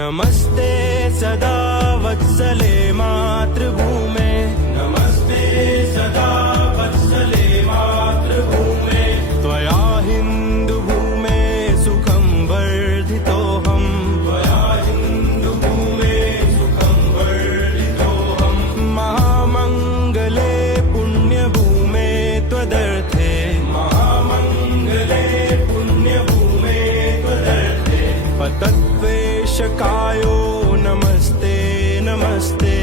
नमस्ते सदा वत्सले मातृभूमे नमस्ते सदा वत्सले मातृभूमे त्वया हिन्दुभूमे सुखं वर्धितोऽहम् त्वया हिन्दुभूमे सुखं वर्धितोऽहम् महामङ्गले पुण्यभूमे त्वदर्थे महामङ्गले पुण्यभूमे त्वदर्थे पतत्वेशकायो नमस्ते नमस्ते